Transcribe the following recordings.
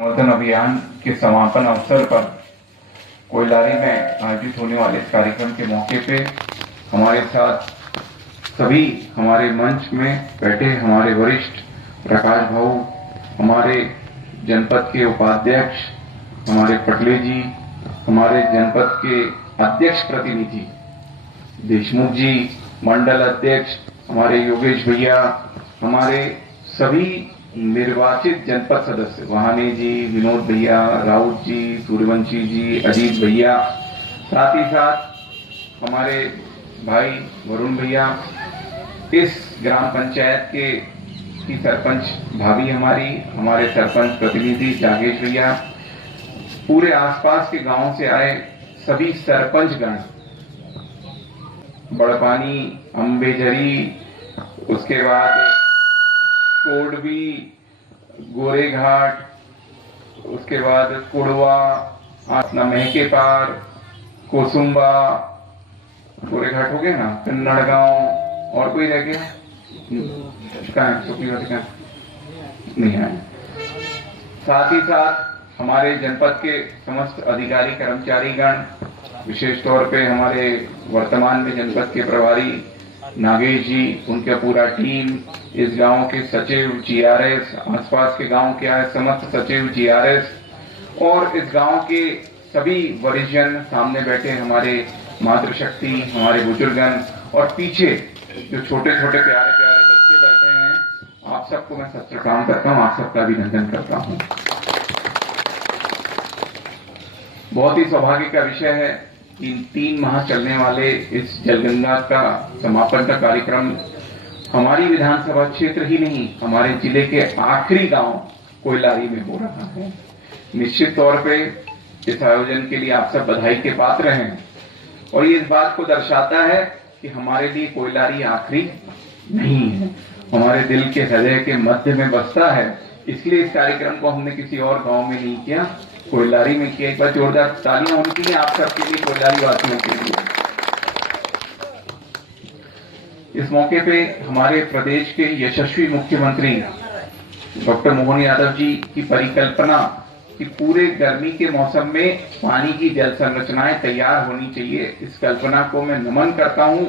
संवर्धन अभियान के समापन अवसर पर कोयलारी में आयोजित होने वाले इस कार्यक्रम के मौके पे हमारे साथ सभी हमारे मंच में बैठे हमारे वरिष्ठ प्रकाश भाऊ, हमारे जनपद के उपाध्यक्ष हमारे पटले जी, हमारे जनपद के अध्यक्ष प्रतिनिधि देशमुख जी, मंडल अध्यक्ष हमारे योगेश भैया, हमारे सभी निर्वाचित जनपद सदस्य वहाने जी, विनोद भैया, राउत जी, सूर्यवंशी जी, अजीत भैया, साथ ही साथ हमारे भाई वरुण भैया, इस ग्राम पंचायत के की सरपंच भाभी हमारे सरपंच प्रतिनिधि जागेश भैया, पूरे आसपास के गांवों से आए सभी सरपंच गण, बड़पानी, अम्बेझरी, उसके बाद कोडवी, गोरेघाट, उसके बाद कुड़वा, अपना महके पार, कोसुम्बा, गोरेघाट हो गया ना, कन्नड़गांव, और कोई रह गया कहाँ है? नहीं है। साथ ही साथ हमारे जनपद के समस्त अधिकारी कर्मचारी गण, विशेष तौर पे हमारे वर्तमान में जनपद के प्रभारी नागेश जी, उनका पूरा टीम, इस गांव के सचिव जीआरएस, आसपास के गांव के आए समस्त सचिव जीआरएस और इस गांव के सभी वरिष्ठजन, सामने बैठे हमारे मातृशक्ति, हमारे बुजुर्गन और पीछे जो छोटे छोटे प्यारे प्यारे बच्चे बैठे हैं, आप सबको मैं सत प्रणाम करता हूं, आप सबका अभिनंदन करता हूं। बहुत ही सौभाग्य का विषय है कि 3 माह चलने वाले इस जलगंगा का समापन का कार्यक्रम हमारी विधानसभा क्षेत्र ही नहीं, हमारे जिले के आखिरी गांव कोयलारी में हो रहा है। निश्चित तौर पे इस आयोजन के लिए आप सब बधाई के पात्र हैं और ये इस बात को दर्शाता है कि हमारे लिए कोयलारी आखिरी नहीं है, हमारे दिल के हृदय के मध्य में बसता है। इसलिए इस कार्यक्रम को हमने किसी और गांव में नहीं किया, कोयलारी में किया। एक बार जोरदार तालियां होनी चाहिए आप सबके लिए, कोयलारी वासियों के लिए। इस मौके पे हमारे प्रदेश के यशस्वी मुख्यमंत्री डॉक्टर मोहन यादव जी की परिकल्पना कि पूरे गर्मी के मौसम में पानी की जल संरचनाएं तैयार होनी चाहिए, इस कल्पना को मैं नमन करता हूं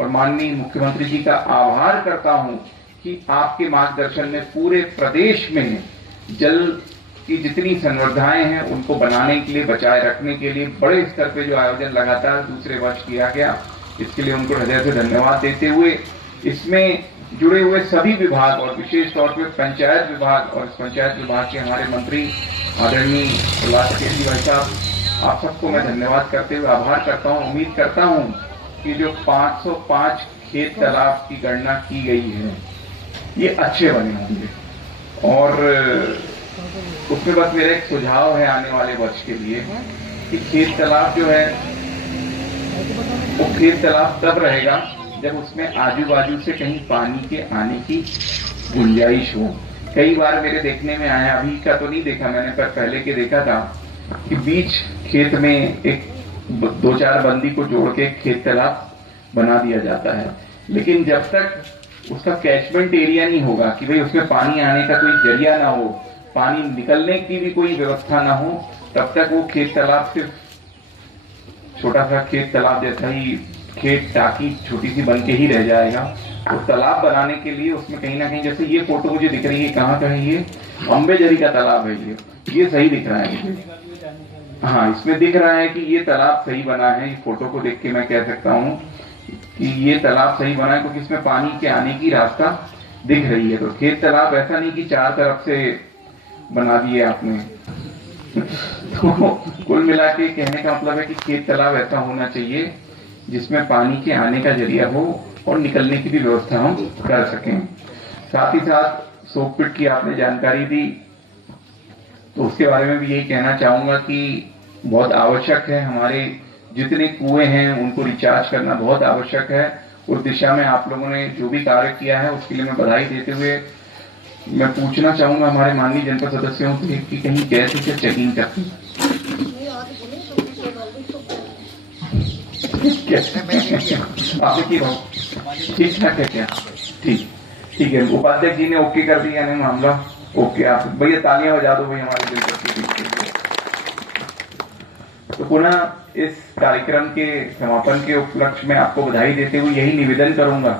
और माननीय मुख्यमंत्री जी का आभार करता हूं कि आपके मार्गदर्शन में पूरे प्रदेश में जल की जितनी संवर्धनाएं हैं उनको बनाने के लिए, बचाए रखने के लिए बड़े स्तर पे जो आयोजन लगातार दूसरे वर्ष किया गया, इसके लिए उनको हृदय से धन्यवाद देते हुए इसमें जुड़े हुए सभी विभाग और विशेष तौर पे पंचायत विभाग और पंचायत विभाग के हमारे मंत्री आदरणीय प्रहलाद पटेल जी भाई साहब, आप सबको मैं धन्यवाद करते हुए आभार करता हूं। उम्मीद करता हूं कि जो 505 खेत तालाब की गणना की गई है ये अच्छे बने होंगे और उसमें बस मेरा एक सुझाव है आने वाले वर्ष के लिए कि खेत तालाब जो है वो खेत तालाब तब रहेगा जब उसमें आजू बाजू से कहीं पानी के आने की गुंजाइश हो। कई बार मेरे देखने में आया, अभी का तो नहीं देखा मैंने, पर पहले के देखा था कि बीच खेत में एक 2-4 बंदी को जोड़ के खेत तालाब बना दिया जाता है, लेकिन जब तक उसका कैचमेंट एरिया नहीं होगा कि भाई उसमें पानी आने का कोई जरिया ना हो, पानी निकलने की भी कोई व्यवस्था ना हो, तब तक वो खेत तालाब सिर्फ छोटा सा खेत तालाब जैसा ही खेत टाकी छोटी सी बन के ही रह जाएगा। तो तालाब बनाने के लिए उसमें कहीं ना कहीं, जैसे ये फोटो मुझे दिख रही है, कहाँ का है ये, अम्बेझरी का तालाब है ये सही दिख रहा है मुझे। हाँ, इसमें दिख रहा है कि ये तालाब सही बना है, इस फोटो को देख के मैं कह सकता हूँ कि ये तालाब सही बना है क्योंकि इसमें पानी के आने की रास्ता दिख रही है। तो खेत तालाब ऐसा नहीं कि 4 तरफ से बना दिए आपने। तो कुल मिला के कहने का मतलब है कि खेत तालाब ऐसा होना चाहिए जिसमें पानी के आने का जरिया हो और निकलने की भी व्यवस्था हम कर सकें। साथ ही साथ सोक पिट की आपने जानकारी दी, तो उसके बारे में भी यही कहना चाहूंगा कि बहुत आवश्यक है, हमारे जितने कुएं हैं उनको रिचार्ज करना बहुत आवश्यक है। उस दिशा में आप लोगों ने जो भी कार्य किया है उसके लिए मैं बधाई देते हुए मैं पूछना चाहूंगा हमारे माननीय जनपद सदस्यों से कि कहीं कैसे से चेकिंग करती आपने की ठीक ठाक है क्या? ठीक है, उपाध्यक्ष जी ने ओके कर दिया नहीं मामला, ओके। आप भैया तालियां बजा दो भाई हमारे दिल प्रस्तुति के लिए। तो पुनः इस कार्यक्रम के समापन के उपलक्ष्य में आपको बधाई देते हुए यही निवेदन करूंगा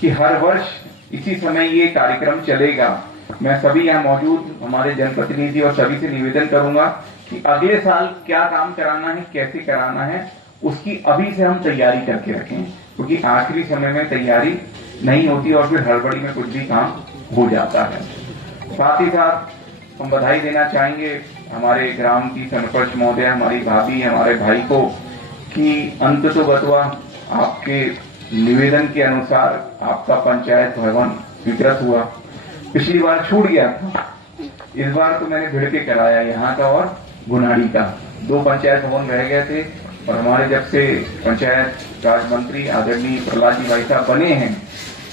कि हर वर्ष इसी समय ये कार्यक्रम चलेगा। मैं सभी यहाँ मौजूद हमारे जनप्रतिनिधि और सभी से निवेदन करूंगा कि अगले साल क्या काम कराना है, कैसे कराना है, उसकी अभी से हम तैयारी करके रखें, क्योंकि आखिरी समय में तैयारी नहीं होती और फिर हड़बड़ी में कुछ भी काम हो जाता है। साथ ही साथ हम बधाई देना चाहेंगे हमारे ग्राम की सरपंच महोदय, हमारी भाभी, हमारे भाई को कि अंततोगत्वा आपके निवेदन के अनुसार आपका पंचायत भवन स्वीकृत हुआ। पिछली बार छूट गया था, इस बार तो मैंने भिड़ के कराया यहाँ का और गुनाड़ी का। 2 पंचायत भवन रह गए थे और हमारे जब से पंचायत राज मंत्री आदरणीय प्रहलाद जी भाई साहब बने हैं,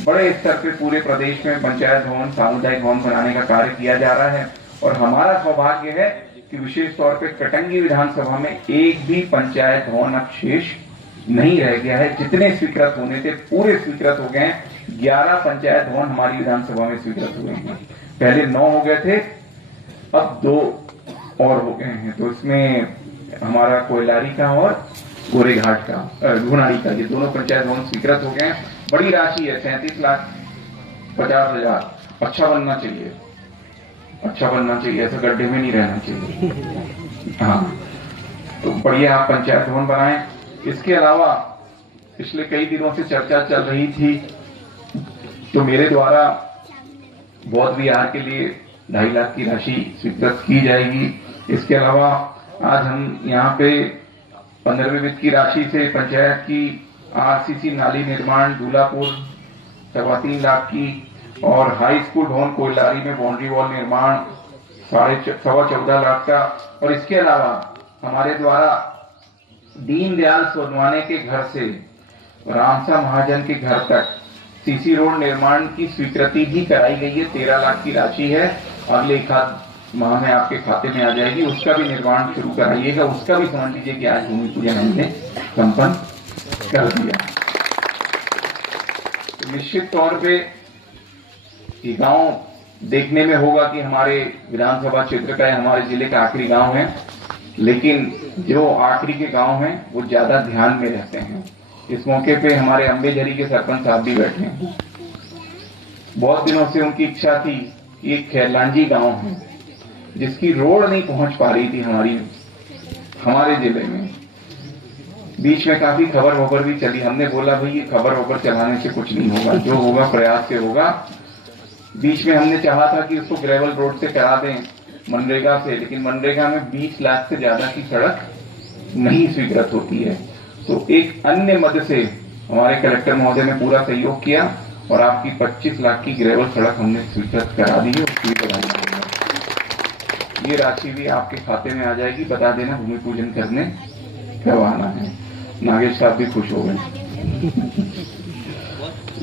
बड़े स्तर पे पूरे प्रदेश में पंचायत भवन, सामुदायिक भवन बनाने का कार्य किया जा रहा है। और हमारा सौभाग्य है कि विशेष तौर पे कटंगी विधानसभा में एक भी पंचायत भवन अब शेष नहीं रह गया है। जितने स्वीकृत होने थे पूरे स्वीकृत हो गए हैं। 11 पंचायत भवन हमारी विधानसभा में स्वीकृत हुए हैं। पहले 9 हो गए थे, अब 2 और हो गए हैं। तो इसमें हमारा कोयलारी का और गोरेघाट का, गुनाड़ी का, ये दोनों पंचायत भवन स्वीकृत हो गए हैं। बड़ी राशि है, 37,50,000। अच्छा बनना चाहिए, अच्छा बनना चाहिए, ऐसा गड्ढे में नहीं रहना चाहिए। हाँ, तो बढ़िया आप पंचायत भवन बनाएं। इसके अलावा पिछले कई दिनों से चर्चा चल रही थी, तो मेरे द्वारा बौद्ध विहार के लिए 2.5 लाख की राशि स्वीकृत की जाएगी। इसके अलावा आज हम यहाँ पे 15वें वित्त की राशि से पंचायत की आरसीसी नाली निर्माण दूलापुर 3.25 लाख की और हाई स्कूल भवन कोयलारी में बाउंड्री वॉल निर्माण 14.25 लाख का। और इसके अलावा हमारे द्वारा दीनदयाल सोनवाने के घर से रामसा महाजन के घर तक सीसी रोड निर्माण की स्वीकृति भी कराई गई है। 13 लाख की राशि है, अगले 1 माह में आपके खाते में आ जाएगी। उसका भी निर्माण शुरू कराइएगा। उसका भी समझ लीजिए कि आज भूमि पूजन हमने संपन्न कर दिया। तो निश्चित तौर पे ये गांव देखने में होगा कि हमारे विधानसभा क्षेत्र का, हमारे जिले का आखिरी गांव है, लेकिन जो आखिरी के गांव हैं वो ज्यादा ध्यान में रहते हैं। इस मौके पे हमारे अम्बेझरी के सरपंच साहब भी बैठे हैं। बहुत दिनों से उनकी इच्छा थी कि एक खैरलांजी गांव है जिसकी रोड नहीं पहुंच पा रही थी हमारे जिले में। बीच में काफी खबर वबर भी चली। हमने बोला भाई ये खबर वबर चलाने से कुछ नहीं होगा, जो होगा प्रयास से होगा। बीच में हमने चाहा था कि उसको ग्रेवल रोड से करा दें मनरेगा से, लेकिन मनरेगा में 20 लाख से ज्यादा की सड़क नहीं स्वीकृत होती है। तो एक अन्य मद से हमारे कलेक्टर महोदय ने पूरा सहयोग किया और आपकी 25 लाख की ग्रेवल सड़क हमने स्वीकृत करा दी है। उसकी बधाई। ये राशि भी आपके खाते में आ जाएगी। बता देना भूमि पूजन करवाना है। नागेश साहब भी खुश हो गए।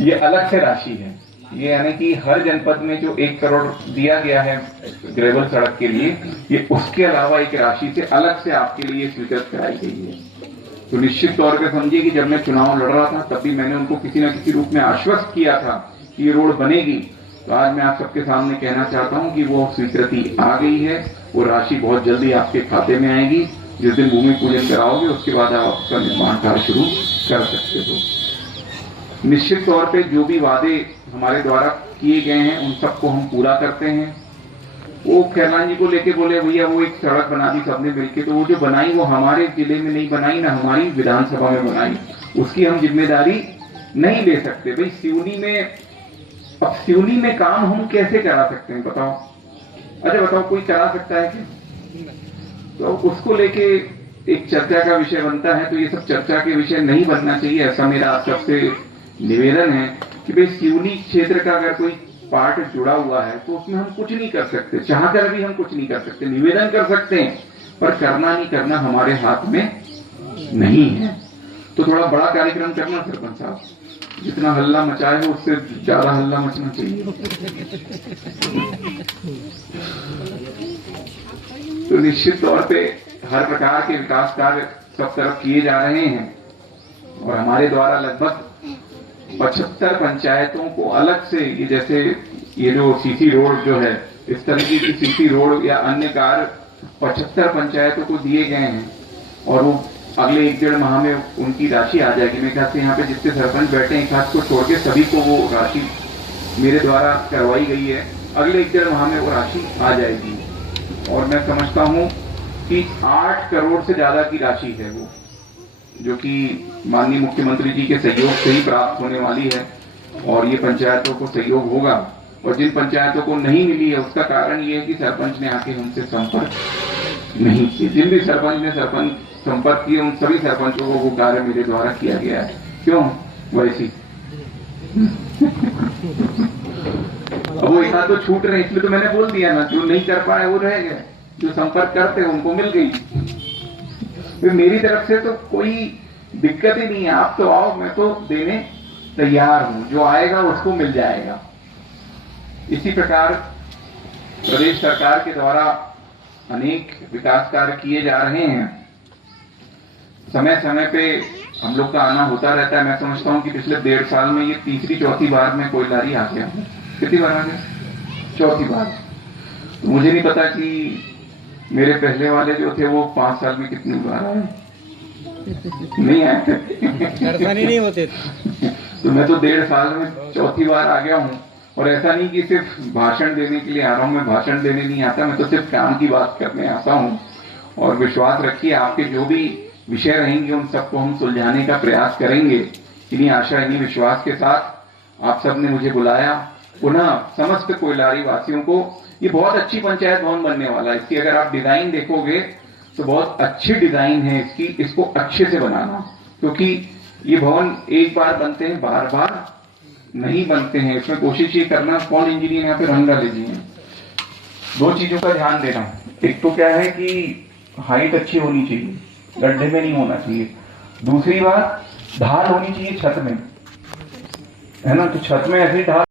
ये अलग से राशि है, ये यानी कि हर जनपद में जो 1 करोड़ दिया गया है ग्रेवल सड़क के लिए, ये उसके अलावा एक राशि से अलग से आपके लिए स्वीकृत कराई गई है। तो निश्चित तौर पर समझिए कि जब मैं चुनाव लड़ रहा था तब भी मैंने उनको किसी न किसी रूप में आश्वस्त किया था कि ये रोड बनेगी। तो आज मैं आप सबके सामने कहना चाहता हूं कि वो स्वीकृति आ गई है। वो राशि बहुत जल्दी आपके खाते में आएगी। जिस दिन भूमि पूजन कराओगे उसके बाद आप उसका निर्माण कार्य शुरू कर सकते हो। निश्चित तौर पे जो भी वादे हमारे द्वारा किए गए हैं उन सबको हम पूरा करते हैं। वो खैरलान जी को लेके बोले भैया वो एक सड़क बना दी सबने मिलके, तो वो जो बनाई वो हमारे जिले में नहीं बनाई, ना हमारी विधानसभा में बनाई, उसकी हम जिम्मेदारी नहीं ले सकते। भाई सिवनी में काम हम कैसे करा सकते हैं बताओ? अच्छा बताओ, कोई करा सकता है क्या? तो उसको लेके एक चर्चा का विषय बनता है। तो ये सब चर्चा के विषय नहीं बनना चाहिए, ऐसा मेरा आप सबसे निवेदन है कि भाई सिवनी क्षेत्र का अगर कोई पार्ट जुड़ा हुआ है तो उसमें हम कुछ नहीं कर सकते, चाहकर भी हम कुछ नहीं कर सकते। निवेदन कर सकते हैं पर करना नहीं करना हमारे हाथ में नहीं है। तो थोड़ा बड़ा कार्यक्रम करना सरपंच साहब, जितना हल्ला मचाए हो उससे ज्यादा हल्ला मचना चाहिए। तो निश्चित तौर पे हर प्रकार के विकास कार्य सब तरफ किए जा रहे हैं और हमारे द्वारा लगभग 75 पंचायतों को अलग से, ये जैसे ये जो सीसी रोड जो है, इस तरीके की सीसी रोड या अन्य कार्य 75 पंचायतों को दिए गए हैं और वो अगले 1-1.5 माह में उनकी राशि आ जाएगी। मेरे ख्याल से यहाँ पे जितने सरपंच बैठे हैं, एक हाथ को छोड़ के सभी को वो राशि मेरे द्वारा करवाई गई है। अगले 1-1.5 माह में वो राशि आ जाएगी और मैं समझता हूँ कि 8 करोड़ से ज्यादा की राशि है वो, जो कि माननीय मुख्यमंत्री जी के सहयोग से ही प्राप्त होने वाली है और ये पंचायतों को सहयोग होगा। और जिन पंचायतों को नहीं मिली है उसका कारण ये है कि सरपंच ने आके हमसे संपर्क नहीं किया। जिन भी सरपंच ने संपर्क किए उन सभी सरपंचों को वो कार्य मेरे द्वारा किया गया है। क्यों? वैसी अब वो एक हाथ तो छूट रहे, इसलिए तो मैंने बोल दिया ना, जो नहीं कर पाए वो रह गए, जो संपर्क करते उनको मिल गई। तो मेरी तरफ से तो कोई दिक्कत ही नहीं है, आप तो आओ, मैं तो देने तैयार हूं, जो आएगा उसको मिल जाएगा। इसी प्रकार प्रदेश सरकार के द्वारा अनेक विकास कार्य किए जा रहे हैं। समय समय पे हम लोग का आना होता रहता है। मैं समझता हूं कि पिछले 1.5 साल में ये तीसरी-चौथी बार में कोयलारी आ गया। कितनी बार आ गया? चौथी बार। तो मुझे नहीं पता कि मेरे पहले वाले जो थे वो 5 साल में कितनी बार आए, नहीं आए नहीं होते। तो मैं तो 1.5 साल में चौथी बार आ गया हूं। और ऐसा नहीं कि सिर्फ भाषण देने के लिए आ रहा हूं, मैं भाषण देने नहीं आता, मैं तो सिर्फ काम की बात करने आता हूं। और विश्वास रखिए, आपके जो भी विषय रहेंगे उन सबको हम सुलझाने का प्रयास करेंगे। इन्हीं आशा, इन्हीं विश्वास के साथ आप सबने मुझे बुलाया। पुनः समस्त कोयलारी वासियों को, ये बहुत अच्छी पंचायत भवन बनने वाला है। इसकी अगर आप डिजाइन देखोगे तो बहुत अच्छी डिजाइन है इसकी, इसको अच्छे से बनाना, क्योंकि ये भवन एक बार बनते हैं, बार बार नहीं बनते हैं। इसमें कोशिश ये करना, कौन इंजीनियर यहाँ पे रंग डाले जी हैं, 2 चीजों का ध्यान देना। एक तो क्या है कि हाइट अच्छी होनी चाहिए, गड्ढे में नहीं होना चाहिए। दूसरी बात, ढाल होनी चाहिए छत में, है ना। तो छत में ऐसी ढाल